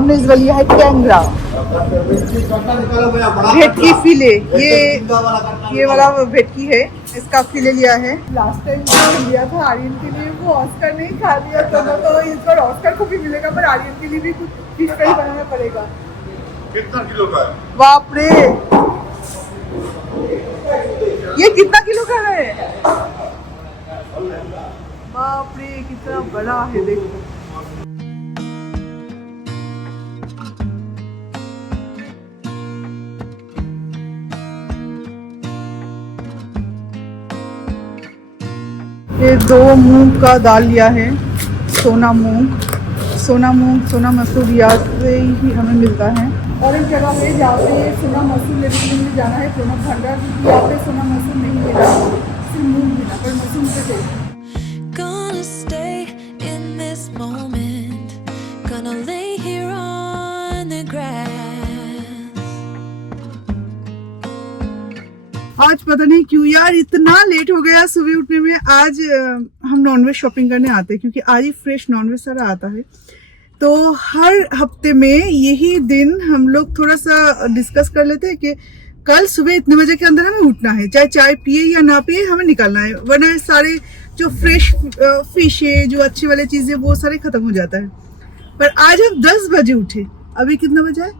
हमने इस बार लिया है कैंगरा, भेटकी फिले। ये वाला भेटकी है, इसका फिले लिया है। लास्ट टाइम जो लिया था आर्यन के लिए, वो ऑस्कर नहीं खा लिया तो इस बार ऑस्कर को भी मिलेगा, पर आर्यन के लिए भी कुछ फिश फ्राई बनाना पड़ेगा। कितना किलो का है? बाप रे, ये कितना किलो का है? बाप रे, कितना बड़ा है, देखो। ये 2 मूंग का दाल लिया है, सोना मूंग, सोना मसूर यहाँ से ही हमें मिलता है। और एक जगह है जहाँ पे सोना मसूर लेने के लिए जाना है, सोना भंडार, क्योंकि यहाँ पे सोना मसूर नहीं मिला, सिर्फ मूंग मिला, पर मसूर से चाहिए। Gonna stay in this moment, gonna lay here on the grass. आज पता नहीं क्यों यार इतना लेट हो गया सुबह उठने में। आज हम नॉनवेज शॉपिंग करने आते हैं, क्योंकि आज ही फ्रेश नॉनवेज सारा आता है। तो हर हफ्ते में यही दिन हम लोग थोड़ा सा डिस्कस कर लेते हैं कि कल सुबह इतने बजे के अंदर हमें उठना है, चाहे चाय पिए या ना पिए हमें निकलना है, वरना सारे जो फ्रेश फिश है, जो अच्छी वाली चीजें, वो सारे खत्म हो जाता है। पर आज हम 10 बजे उठे। अभी कितना बजा है?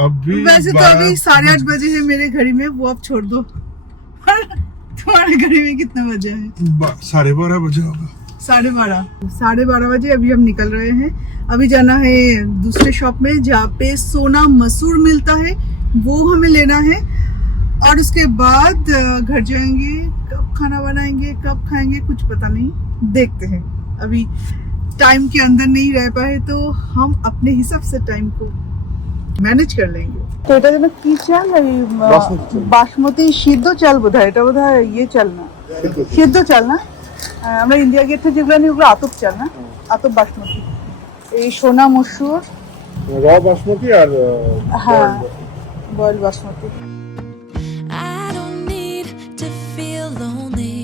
अभी वैसे तो अभी 8:30 बजे है मेरे घड़ी में, वो अब छोड़ दो। तुम्हारे घड़ी में कितना बजा है? 12:30 बजे होगा। 12:30 बजे अभी हम निकल रहे हैं। अभी जाना है दूसरे शॉप में जहाँ पे सोना मसूर मिलता है, वो हमें लेना है। और उसके बाद घर जाएंगे, कब खाना बनाएंगे, कब खाएंगे, कुछ पता नहीं, देखते हैं। अभी टाइम के अंदर नहीं रह पाए तो हम अपने हिसाब से टाइम को ম্যানেজ করে लेंगे। তো এটা যেন কি চাল, বাসমতি সিদ্ধ চাল বোধহয়, এটা বোধহয় ইয়ে চাল না, সিদ্ধ চাল না, আমরা ইন্ডিয়া গেট থেকে যেগুলো নিই ওগুলো আতপ চাল না, আতপ বাসমতি। এই সোনা মসুর, র বাসমতি আর হ্যাঁ boiled basmati. I don't need to feel lonely.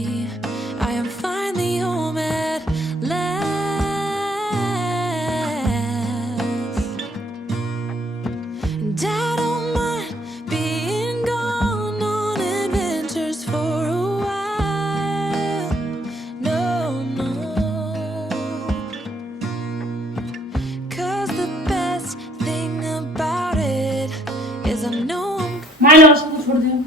I am finally home at last. And I don't mind being gone on adventures for a while. No, no. 'Cause the best thing about it is I know I'm Milo को छोड़ दियो।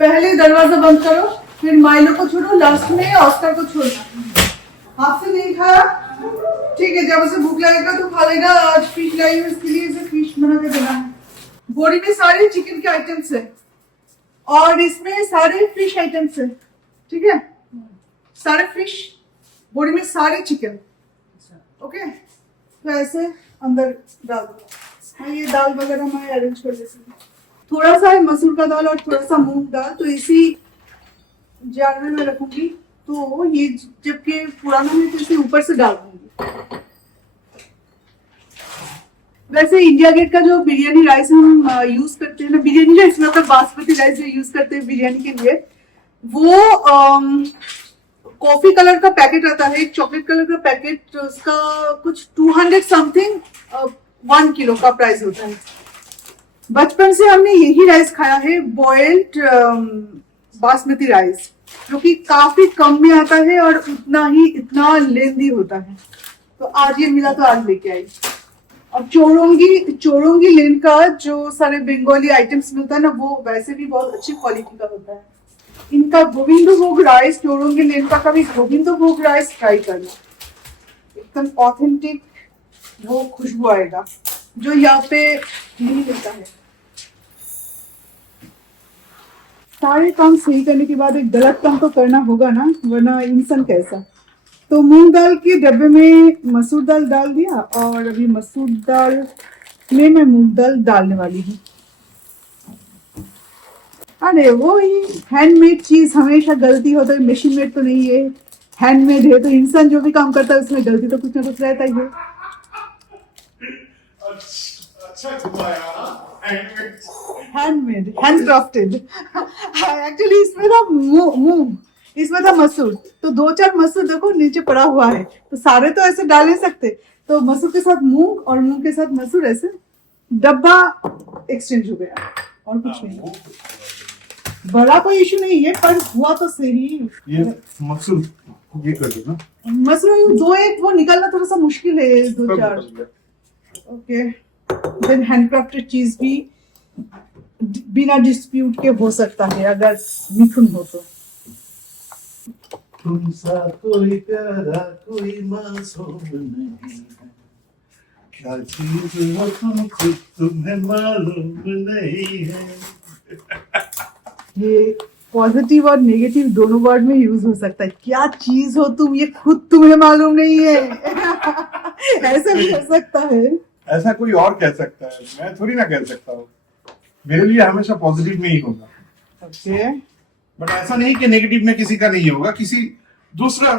पहले दरवाजा बंद करो, फिर Milo को छोड़ो, लास्ट में ऑस्कर को छोड़ना। हाथ से नहीं खाया, ठीक है, जब उसे भूख लगेगा तो खा लेगा। आज फिश लाई है, उसके लिए इसे फिश बना के देना है। बोरी में सारे चिकन के आइटम्स है और इसमें सारे फिश आइटम्स है, ठीक है, सारे फिश बोरी में, सारे चिकन। ओके, तो ऐसे अंदर डाल दो। मैं ये दाल वगैरह मैं अरेंज कर देती हूँ। थोड़ा सा है मसूर का दाल और थोड़ा सा मूंग दाल, तो इसी जार में मैं रखूंगी। तो ये जबकि पुराना है तो इसे ऊपर से डाल दूंगी। वैसे इंडिया गेट का जो बिरयानी राइस हम यूज करते हैं ना, बिरयानी राइस मतलब बासमती राइस जो यूज करते हैं बिरयानी के लिए, वो कॉफी कलर का पैकेट आता है, एक चॉकलेट कलर का पैकेट, उसका कुछ 200 समथिंग 1 किलो का प्राइस होता है। बचपन से हमने यही राइस खाया है, बॉइल्ड बासमती राइस, जो कि काफी कम में आता है और इतना लेंदी होता है। तो आज ये मिला तो आज लेके आई। और चोरंगी लेन का जो सारे बंगाली आइटम्स मिलता है ना, वो वैसे भी बहुत अच्छी क्वालिटी का होता है। इनका गोविंदभोग राइस, चोरंगी लेन का कभी गोविंदभोग राइस ट्राई करना, एकदम ऑथेंटिक वो खुशबू आएगा जो यहाँ पे नहीं मिलता है। सारे काम सही करने के बाद एक गलत काम तो करना होगा ना, वरना इंसान कैसा। तो मूंग दाल के डब्बे में मसूर दाल डाल दिया और अभी मसूर दाल में मैं मूंग दाल डालने वाली हूँ। अरे वो ही हैंडमेड चीज हमेशा गलती होता है, मशीन मेड तो नहीं है, हैंडमेड है। तो इंसान जो भी काम करता है उसमें गलती तो कुछ ना कुछ रहता ही है। अच्छा घुमाया, हैंडमेड, हैंडक्राफ्टेड। एक्चुअली इसमें था मूंग, इसमें था मसूर, तो 2-4 मसूर देखो नीचे पड़ा हुआ है, तो सारे तो ऐसे डाल नहीं सकते, तो तो मसूर के साथ मूंग और मूंग के साथ मसूर, ऐसे डब्बा एक्सचेंज हो गया और कुछ नहीं। बड़ा कोई इशू नहीं है, पर हुआ तो सही। ये मकसूद ये कर दो ना। मसूर दो एक वो निकालना थोड़ा सा मुश्किल है, दो चार। ओके, देन हैंडक्राफ्टेड चीज भी बिना डिस्प्यूट के हो सकता है अगर मिथुन हो तो। तुमसा कोई प्यारा कोई मासूम नहीं है, क्या चीज हो तुम खुद तुम्हें मालूम नहीं है। ये पॉजिटिव और नेगेटिव दोनों वर्ड में यूज हो सकता है। क्या चीज हो तुम, ये खुद तुम्हें मालूम नहीं है। ऐसा भी हो सकता है। ऐसा कोई और कह सकता है, मैं थोड़ी ना कह सकता हूँ। मेरे लिए हमेशा पॉजिटिव में ही होगा। ओके, बट ऐसा नहीं कि नेगेटिव में किसी का नहीं होगा, किसी दूसरा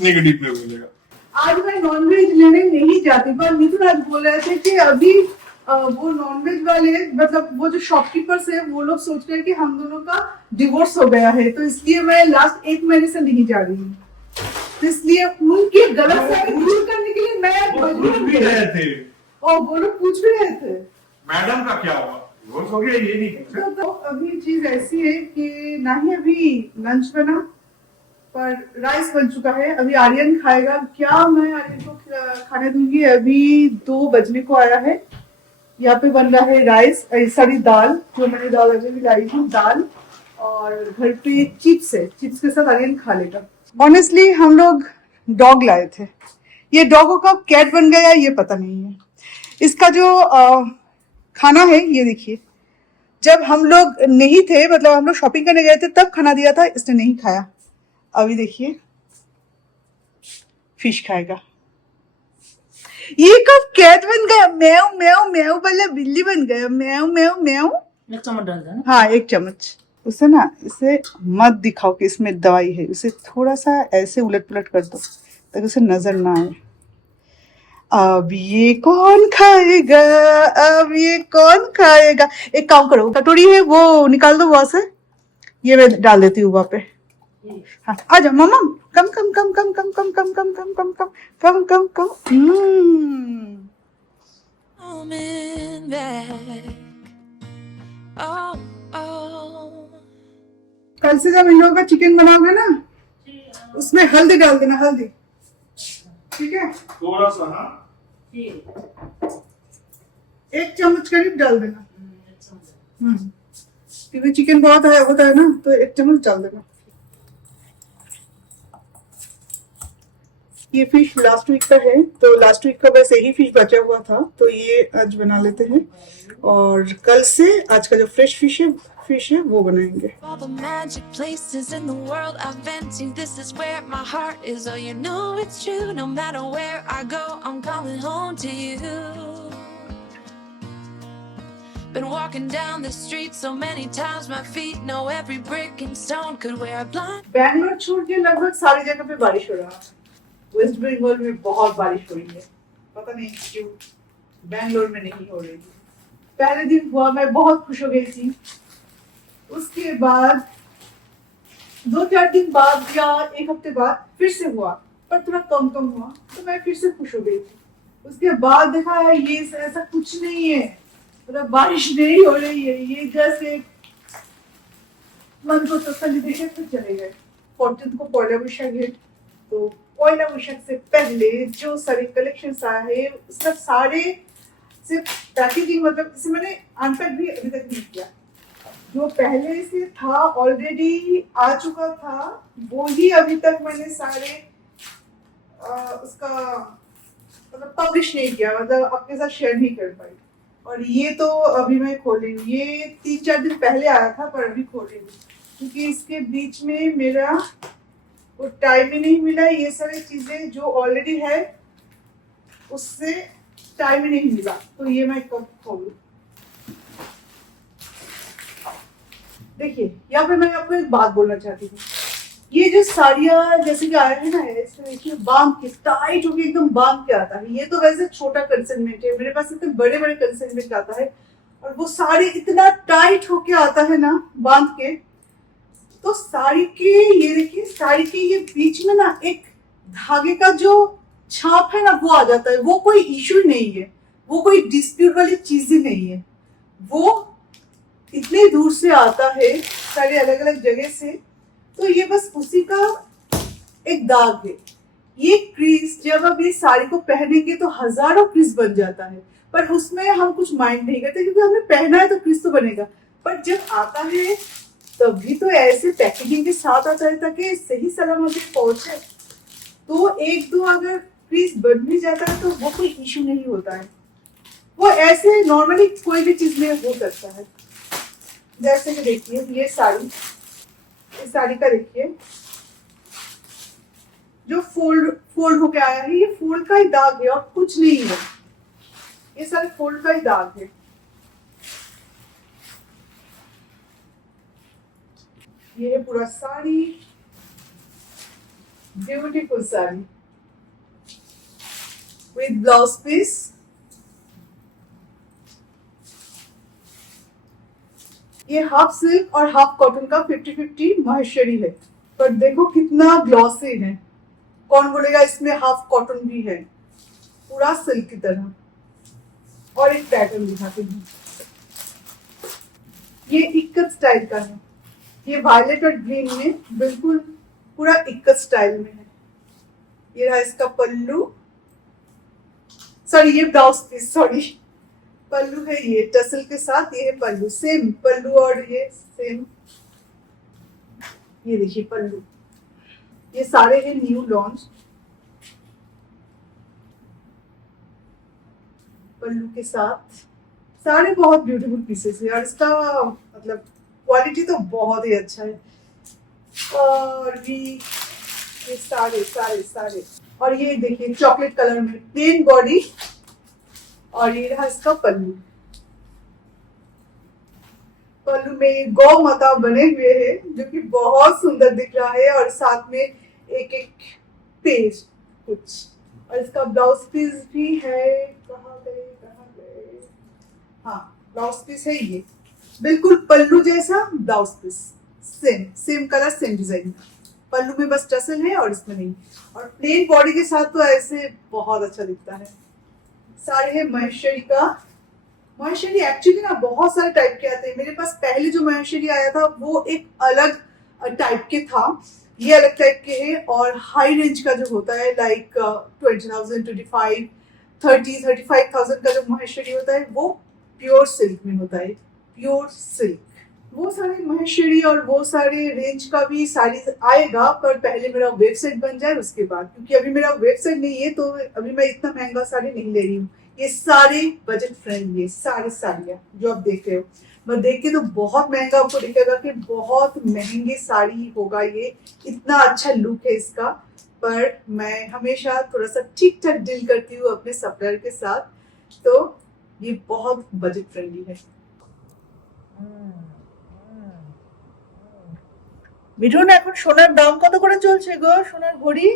नेगेटिव में बोलेगा। आज मैं नॉनवेज लेने नहीं जाती, पर मिथुन आज बोल रहे थे कि अभी वो नॉनवेज वाले, मतलब वो जो शॉपकीपर्स है, वो लोग सोच रहे हैं कि हम दोनों का डिवोर्स हो गया है, तो इसलिए मैं लास्ट 1 महीने से नहीं जा रही हूँ। तो इसलिए उनकी गलतफहमी दूर करने के लिए मैं पूछ भी रहे थे, और वो लोग पूछ भी रहे थे मैडम का क्या हुआ, डिवोर्स हो गया, ये नहीं पूछा। तो अभी चीज ऐसी है कि ना ही अभी लंच बना, पर राइस बन चुका है। अभी आर्यन खाएगा। क्या मैं आर्यन को खाने दूंगी? अभी 2 बजने को आया है। यहाँ पे बन रहा है राइस, सॉरी दाल, जो मैंने दाल अभी लाई थी, दाल, और घर पे चिप्स है, चिप्स के साथ आर्यन खा लेगा। ऑनेस्टली हम लोग डॉग लाए थे, ये डॉग कब कैट बन गया ये पता नहीं है। इसका जो खाना है ये देखिए, जब हम लोग नहीं थे, मतलब हम लोग शॉपिंग करने गए थे तब खाना दिया था, इसने नहीं खाया। अभी देखिए फिश खाएगा। ये कब कैट बन गया? म्याऊ म्याऊ म्याऊ वाला बिल्ली बन गया। म्याऊ म्याऊ म्याऊ। 1 चम्मच डाल देना। हाँ 1 चम्मच। उसे ना, इसे मत दिखाओ कि इसमें दवाई है, उसे थोड़ा सा ऐसे उलट पुलट कर दो ताकि उसे नजर ना आए। अब ये कौन खाएगा? अब ये कौन खाएगा? एक काम करो, कटोरी है वो निकाल दो वहां से, ये मैं डाल देती हूँ वहां पे। हाँ आ जाओ मम्मा, कम कम कम कम कम कम कम कम कम कम कम कम कम कम। Coming back. Oh, oh. कल से जब इन लोगों का चिकन बनाओगे ना, उसमें हल्दी डाल देना, हल्दी, ठीक है? थोड़ा सा। हाँ 1 चम्मच करीब डाल देना। क्योंकि चिकन बहुत है होता है ना, तो 1 चम्मच डाल देना। ये फिश लास्ट वीक का है, तो लास्ट वीक का वैसे ही फिश बचा हुआ था, तो ये आज बना लेते हैं, और कल से आज का जो फ्रेश फिश है वो बनाएंगे। All the magic places in the world I've been to, this is where my heart is. Oh, you know it's true. No matter where I go, I'm coming home to you. Been walking down the street so many times, my feet know every brick and stone could wear a blind. Bangalore छोड़ के लगभग सारी जगह पे बारिश हो रहा है। वेस्ट बंगाल में बहुत बारिश हो रही है, पता नहीं क्यों बैंगलोर में नहीं हो रही। पहले दिन हुआ, मैं बहुत खुश हो गई थी। उसके बाद 2-4 दिन बाद या 1 हफ्ते बाद फिर से हुआ, पर थोड़ा कम हुआ, तो मैं फिर से खुश हो गई थी। उसके बाद देखा है ये ऐसा कुछ नहीं है, मतलब बारिश नहीं हो रही है, ये जैसे मन को तसल्ली देके फिर चले गए। 14 को पहला वैशाख है, तो पहला वैशाख से पहले जो सारे कलेक्शंस आए हैं, उसका सारे सिर्फ पैकेजिंग, मतलब इसे मैंने अनपैक भी अभी तक नहीं किया। जो पहले से था ऑलरेडी आ चुका था, वो ही अभी तक मैंने सारे उसका मतलब पब्लिश नहीं किया, मतलब आपके साथ शेयर नहीं कर पाई। और ये तो अभी मैं खोली हूँ, ये 3-4 दिन पहले आया था, पर अभी खोली हूँ क्योंकि इसके बीच में मेरा वो टाइम ही नहीं मिला। ये सारी चीजें जो ऑलरेडी है उससे टाइम ही नहीं मिला, तो ये मैं कब खोलूं। देखिए यहाँ पे मैं आपको एक बात बोलना चाहती हूँ, ये जो साड़ियाँ जैसे कि आया है ना, ऐसे देखिए बांध के टाइट होके एकदम बांध के आता है। ये तो वैसे छोटा कंसाइनमेंट है, मेरे पास इतने बड़े बड़े कंसाइनमेंट आता है, और वो साड़ी इतना टाइट होके आता है ना बांध के। तो साड़ी के ये देखिए, साड़ी के ये बीच में ना एक धागे का जो छाप है ना वो आ जाता है, वो कोई इशू नहीं है, वो कोई डिस्प्यूट वाली चीज ही नहीं है। वो इतने दूर से आता है, सारे अलग अलग जगह से, तो ये बस उसी का एक दाग है। ये क्रीज जब अब ये साड़ी को पहनेंगे तो हजारों क्रीज बन जाता है, पर उसमें हम कुछ माइंड नहीं करते क्योंकि हमने पहना है तो क्रीज तो बनेगा। पर जब आता है तभी तो ऐसे पैकेजिंग के साथ आता है ताकि सही सलामत पहुंचे। तो एक दो अगर क्रीज बन भी जाता है तो वो कोई इशू नहीं होता है, वो ऐसे नॉर्मली कोई भी चीज में हो सकता है। जैसे कि देखिए ये साड़ी, इस साड़ी का देखिए जो फोल्ड होके आया है, ये फोल्ड का ही दाग है और कुछ नहीं है, ये सारे फोल्ड का ही दाग है। ये है पूरा sari, beautiful sari with blouse piece. ये हाफ सिल्क और हाफ कॉटन का 50-50 महेश्वरी है, पर देखो कितना ग्लॉसी है। कौन बोलेगा इसमें हाफ कॉटन भी है, पूरा सिल्क की तरह। और एक पैटर्न दिखाती हूँ, ये इक्कत स्टाइल का है, ये वायलेट और ग्रीन में बिल्कुल पूरा इक्कत स्टाइल में है। ये रहा इसका पल्लू, सॉरी ये ब्लाउज पीस, सॉरी पल्लू है ये टसल के साथ, ये है पल्लू, सेम पल्लू और ये सेम। ये देखिए पल्लू, ये सारे हैं न्यू लॉन्च। पल्लू के साथ सारे बहुत ब्यूटीफुल पीसेस है और इसका मतलब क्वालिटी तो बहुत ही अच्छा है। और भी ये सारे सारे सारे, और ये देखिए चॉकलेट कलर में प्लेन बॉडी, और ये रहा इसका पल्लू। पल्लू में गौ माता बने हुए हैं जो कि बहुत सुंदर दिख रहा है, और साथ में एक एक पेज कुछ, और इसका ब्लाउज पीस भी है। कहाँ गए, हाँ ब्लाउज पीस है ये, बिल्कुल पल्लू जैसा blouse piece, same colour same design. पल्लू में बस टसल है और इसमें नहीं, और प्लेन बॉडी के साथ तो ऐसे बहुत अच्छा दिखता है। साड़ी है महेश्वरी का। महेश्वरी एक्चुअली ना बहुत सारे टाइप के आते हैं, मेरे पास पहले जो महेश्वरी आया था वो एक अलग टाइप के था, ये अलग टाइप के है। और हाई रेंज का जो होता है लाइक 20,000, 25, 30, 35,000 का जो महेश्वरी होता है वो प्योर सिल्क में होता है, प्योर सिल्क। वो सारे महेश्वरी और वो सारे रेंज का भी साड़ी आएगा, पर पहले मेरा वेबसाइट बन जाए उसके बाद, क्योंकि अभी मेरा वेबसाइट नहीं है तो अभी मैं इतना महंगा साड़ी नहीं ले रही हूँ। ये सारे बजट फ्रेंडली, सारे साड़ियाँ जो आप देख रहे हो, मैं देख के तो बहुत महंगा आपको दिखेगा कि बहुत महंगी साड़ी होगा ये, इतना अच्छा लुक है इसका। पर मैं हमेशा थोड़ा सा ठीक ठाक डील करती हूँ अपने सप्लायर के साथ, तो ये बहुत बजट फ्रेंडली है। মিঠুন এখন সোনার দাম কত করে চলছে গো, সোনার ঘড়ি?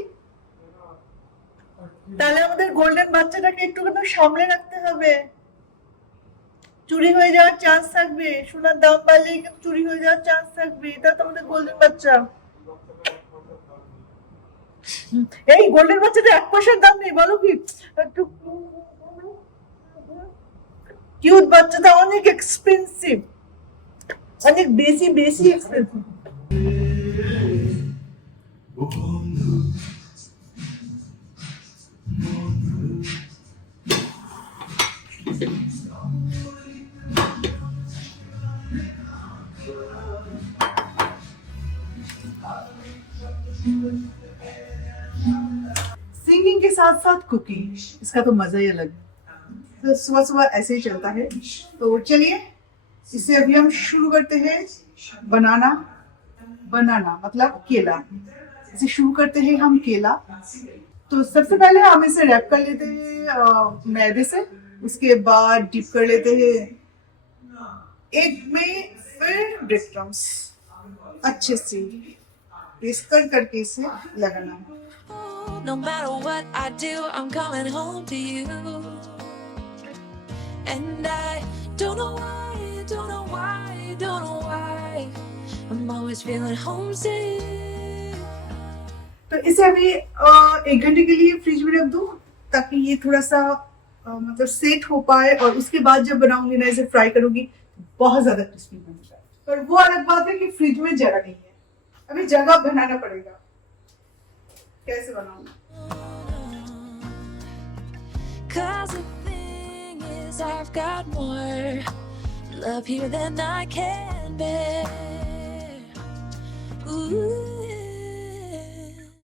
তাহলে আমাদের গোল্ডেন বাচ্চাটাকে একটুখানি সামলে রাখতে হবে, চুরি হয়ে যাওয়ার চান্স থাকবে। সোনার দাম বাড়লে কিন্তু চুরি হয়ে যাওয়ার চান্স থাকবে, এটা তো আমাদের গোল্ডেন বাচ্চা। এই গোল্ডেন বাচ্চাটা 1 পয়সার দাম নেই, বলো কি? একটু কিউট বাচ্চাটা অনেক এক্সপেন্সিভ, অনেক বেশি বেশি এক্সপেন্সিভ। सिंगिंग के साथ साथ कुकिंग, इसका तो मजा ही अलग है। तो सुबह सुबह ऐसे ही चलता है। तो चलिए इसे अभी हम शुरू करते हैं। बनाना मतलब केला, इसे शुरू करते हैं हम केला। तो सबसे पहले हम इसे रैप कर लेते हैं मैदे से, उसके बाद डिप कर लेते हैं एग में, फिर ब्रेड क्रम्स अच्छे से प्रेस करके इसे लगाना है। No matter what I do, I'm coming home to you. And I don't know why, don't know why, don't know why I'm always feeling homesick. तो इसे अभी 1 घंटे के लिए फ्रिज में रख दूं ताकि ये थोड़ा सा मतलब सेट हो पाए, और उसके बाद जब बनाऊंगी ना, इसे फ्राई करूंगी, बहुत ज्यादा क्रिस्पी बनेगा। पर वो अलग बात है कि फ्रिज में जगह नहीं है, अभी जगह बनाना पड़ेगा। कैसे बनाऊंगी? Cause the thing is, I've got more love here than I can bear. Ooh.